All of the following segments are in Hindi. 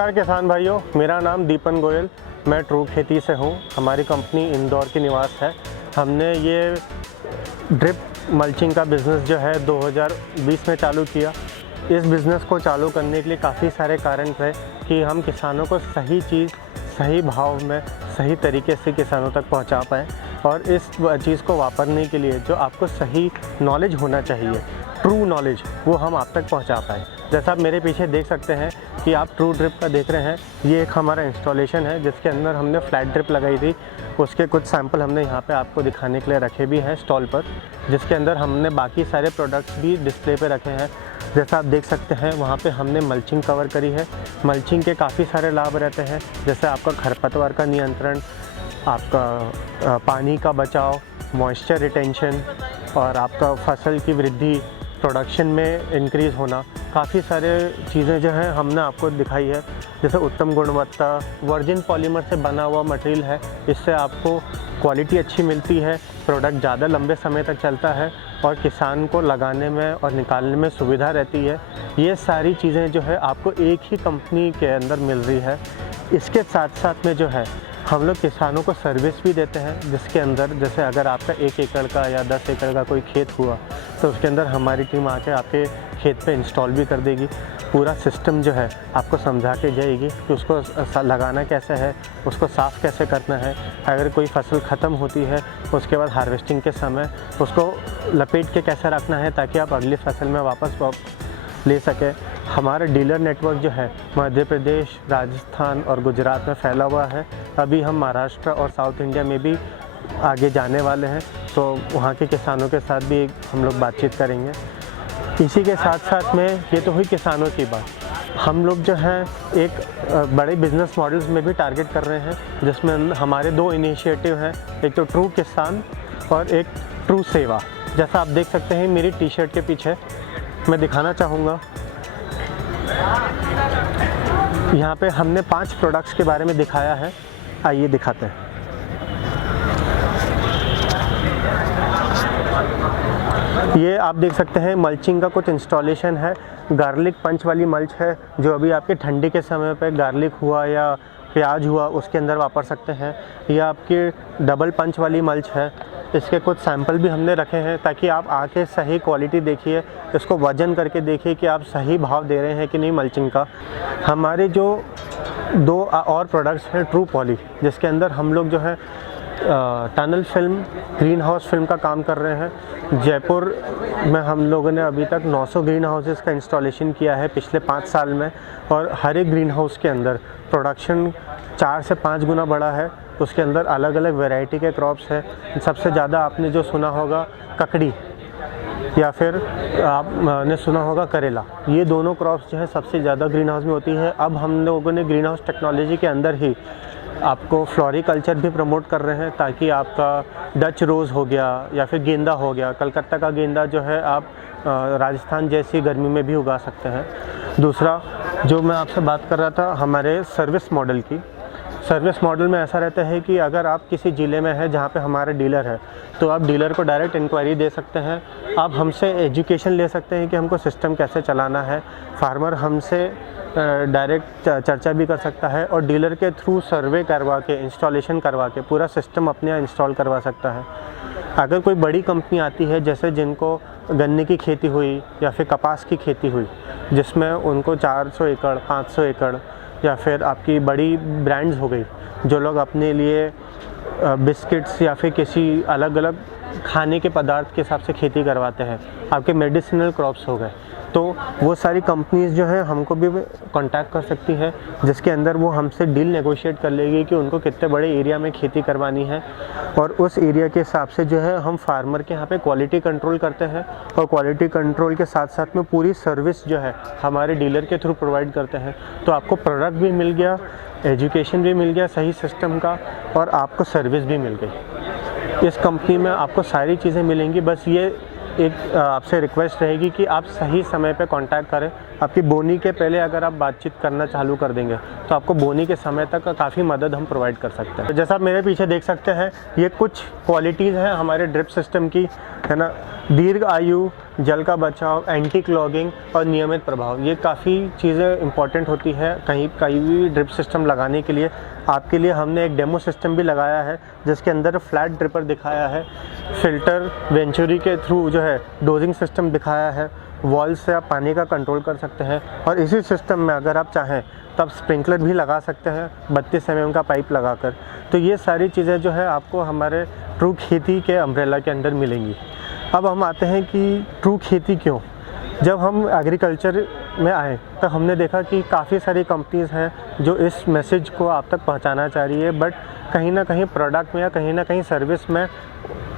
नमस्कार किसान भाइयों, मेरा नाम दीपन गोयल, मैं ट्रू खेती से हूँ। हमारी कंपनी इंदौर की निवास है। हमने ये ड्रिप मल्चिंग का बिज़नेस जो है 2020 में चालू किया। इस बिज़नेस को चालू करने के लिए काफ़ी सारे कारण थे कि हम किसानों को सही चीज़ सही भाव में सही तरीके से किसानों तक पहुंचा पाएँ और इस चीज़ को वापरने के लिए जो आपको सही नॉलेज होना चाहिए, ट्रू नॉलेज, वो हम आप तक पहुंचा पाएँ। जैसा आप मेरे पीछे देख सकते हैं कि आप ट्रू ड्रिप का देख रहे हैं, ये एक हमारा इंस्टॉलेशन है जिसके अंदर हमने फ्लैट ड्रिप लगाई थी। उसके कुछ सैंपल हमने यहाँ पे आपको दिखाने के लिए रखे भी हैं स्टॉल पर, जिसके अंदर हमने बाकी सारे प्रोडक्ट्स भी डिस्प्ले पे रखे हैं। जैसा आप देख सकते हैं वहाँ पे हमने मल्चिंग कवर करी है। मल्चिंग के काफ़ी सारे लाभ रहते हैं, जैसे आपका खरपतवार का नियंत्रण, आपका पानी का बचाव, मॉइस्चर रिटेंशन और आपका फसल की वृद्धि, प्रोडक्शन में इंक्रीज़ होना, काफ़ी सारे चीज़ें जो हैं हमने आपको दिखाई है। जैसे उत्तम गुणवत्ता, वर्जिन पॉलीमर से बना हुआ मटेरियल है, इससे आपको क्वालिटी अच्छी मिलती है, प्रोडक्ट ज़्यादा लंबे समय तक चलता है और किसान को लगाने में और निकालने में सुविधा रहती है। ये सारी चीज़ें जो है आपको एक ही कंपनी के अंदर मिल रही है। इसके साथ साथ में जो है हम लोग किसानों को सर्विस भी देते हैं, जिसके अंदर जैसे अगर आपका 1 एकड़ का या 10 एकड़ का कोई खेत हुआ तो उसके अंदर हमारी टीम आके आपके खेत पे इंस्टॉल भी कर देगी। पूरा सिस्टम जो है आपको समझा के जाएगी कि उसको लगाना कैसे है, उसको साफ़ कैसे करना है, अगर कोई फसल ख़त्म होती है उसके बाद हार्वेस्टिंग के समय उसको लपेट के कैसे रखना है ताकि आप अगली फसल में वापस ले सके। हमारा डीलर नेटवर्क जो है मध्य प्रदेश, राजस्थान और गुजरात में फैला हुआ है। अभी हम महाराष्ट्र और साउथ इंडिया में भी आगे जाने वाले हैं, तो वहाँ के किसानों के साथ भी हम लोग बातचीत करेंगे। इसी के साथ साथ में ये तो हुई किसानों की बात, हम लोग जो है एक बड़े बिजनेस मॉडल्स में भी टारगेट कर रहे हैं, जिसमें हमारे 2 इनिशिएटिव हैं, एक तो ट्रू किसान और एक ट्रू सेवा। जैसा आप देख सकते हैं मेरी टी शर्ट के पीछे, मैं दिखाना चाहूँगा, यहाँ पे हमने 5 प्रोडक्ट्स के बारे में दिखाया है। आइए दिखाते हैं। ये आप देख सकते हैं मल्चिंग का कुछ इंस्टॉलेशन है। गार्लिक पंच वाली मल्च है, जो अभी आपके ठंडी के समय पे गार्लिक हुआ या प्याज हुआ उसके अंदर वापर सकते हैं। यह आपकी डबल पंच वाली मल्च है। इसके कुछ सैंपल भी हमने रखे हैं ताकि आप आके सही क्वालिटी देखिए, इसको वजन करके देखिए कि आप सही भाव दे रहे हैं कि नहीं मल्चिंग का। हमारे जो 2 और प्रोडक्ट्स हैं ट्रू पॉली, जिसके अंदर हम लोग जो है tunnel film, green house film का काम कर रहे हैं। जयपुर में हम लोगों ने अभी तक 900 ग्रीन हाउसेस का इंस्टॉलेशन किया है पिछले 5 साल में, और हर एक ग्रीन हाउस के अंदर प्रोडक्शन 4 से 5 गुना बड़ा है। उसके अंदर अलग अलग वैरायटी के क्रॉप्स हैं। सबसे ज़्यादा आपने जो सुना होगा ककड़ी, या फिर आपने सुना होगा करेला, ये दोनों क्रॉप्स जो है सबसे ज़्यादा ग्रीन हाउस में होती है। अब हम लोगों ने ग्रीन हाउस टेक्नोलॉजी के अंदर ही आपको फ्लोरिकल्चर भी प्रमोट कर रहे हैं, ताकि आपका डच रोज़ हो गया या फिर गेंदा हो गया, कलकत्ता का गेंदा जो है आप राजस्थान जैसी गर्मी में भी उगा सकते हैं। दूसरा जो मैं आपसे बात कर रहा था हमारे सर्विस मॉडल की, सर्विस मॉडल में ऐसा रहता है कि अगर आप किसी ज़िले में हैं जहाँ पे हमारा डीलर है, तो आप डीलर को डायरेक्ट इंक्वायरी दे सकते हैं। आप हमसे एजुकेशन ले सकते हैं कि हमको सिस्टम कैसे चलाना है। फार्मर हमसे डायरेक्ट चर्चा भी कर सकता है और डीलर के थ्रू सर्वे करवा के, इंस्टॉलेशन करवा के पूरा सिस्टम अपने यहाँ इंस्टॉल करवा सकता है। अगर कोई बड़ी कंपनी आती है, जैसे जिनको गन्ने की खेती हुई या फिर कपास की खेती हुई, जिसमें उनको 400 एकड़, 500 एकड़, या फिर आपकी बड़ी ब्रांड्स हो गई, जो लोग अपने लिए बिस्किट्स या फिर किसी अलग अलग खाने के पदार्थ के हिसाब से खेती करवाते हैं, आपके मेडिसिनल क्रॉप्स हो गए, तो वो सारी कंपनीज़ जो हैं हमको भी कांटेक्ट कर सकती है, जिसके अंदर वो हमसे डील नेगोशिएट कर लेगी कि उनको कितने बड़े एरिया में खेती करवानी है, और उस एरिया के हिसाब से जो है हम फार्मर के यहाँ पे क्वालिटी कंट्रोल करते हैं, और क्वालिटी कंट्रोल के साथ साथ में पूरी सर्विस जो है हमारे डीलर के थ्रू प्रोवाइड करते हैं। तो आपको प्रोडक्ट भी मिल गया, एजुकेशन भी मिल गया सही सिस्टम का, और आपको सर्विस भी मिल गई। इस कंपनी में आपको सारी चीज़ें मिलेंगी। बस ये एक आपसे रिक्वेस्ट रहेगी कि आप सही समय पे कांटेक्ट करें। आपकी बोनी के पहले अगर आप बातचीत करना चालू कर देंगे तो आपको बोनी के समय तक काफ़ी मदद हम प्रोवाइड कर सकते हैं। तो जैसा आप मेरे पीछे देख सकते हैं, ये कुछ क्वालिटीज़ हैं हमारे ड्रिप सिस्टम की, है ना। दीर्घ आयु, जल का बचाव, एंटी क्लॉगिंग और नियमित प्रभाव, ये काफ़ी चीज़ें इंपॉर्टेंट होती है कहीं भी ड्रिप सिस्टम लगाने के लिए। आपके लिए हमने एक डेमो सिस्टम भी लगाया है जिसके अंदर फ्लैट ड्रिपर दिखाया है, फिल्टर वेंचुरी के थ्रू जो है डोजिंग सिस्टम दिखाया है, वॉल से आप पानी का कंट्रोल कर सकते हैं, और इसी सिस्टम में अगर आप चाहें तो आप स्प्रिंकलर भी लगा सकते हैं 32 mm का पाइप लगाकर। तो ये सारी चीज़ें जो है आपको हमारे ट्रू खेती के अम्ब्रेला के अंदर मिलेंगी। अब हम आते हैं कि ट्रू खेती क्यों। जब हम एग्रीकल्चर में आए तो हमने देखा कि काफ़ी सारी कंपनीज़ हैं जो इस मैसेज को आप तक पहुंचाना चाह रही है, बट कहीं ना कहीं प्रोडक्ट में या कहीं ना कहीं सर्विस में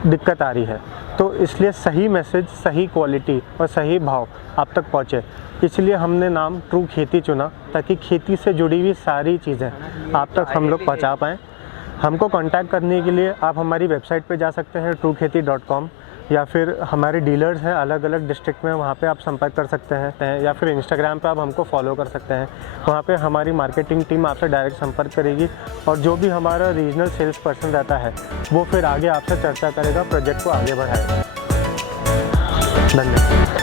दिक्कत आ रही है। तो इसलिए सही मैसेज, सही क्वालिटी और सही भाव आप तक पहुँचे, इसलिए हमने नाम ट्रू खेती चुना, ताकि खेती से जुड़ी हुई सारी चीज़ें आप तक हम लोग पहुँचा पाएँ। हमको कांटेक्ट करने के लिए आप हमारी वेबसाइट पे जा सकते हैं truekheti.com, या फिर हमारे डीलर्स हैं अलग अलग डिस्ट्रिक्ट में, वहाँ पे आप संपर्क कर सकते हैं, या फिर इंस्टाग्राम पे आप हमको फॉलो कर सकते हैं। वहाँ पे हमारी मार्केटिंग टीम आपसे डायरेक्ट संपर्क करेगी, और जो भी हमारा रीजनल सेल्स पर्सन रहता है वो फिर आगे आपसे चर्चा करेगा, प्रोजेक्ट को आगे बढ़ाएगा। धन्यवाद।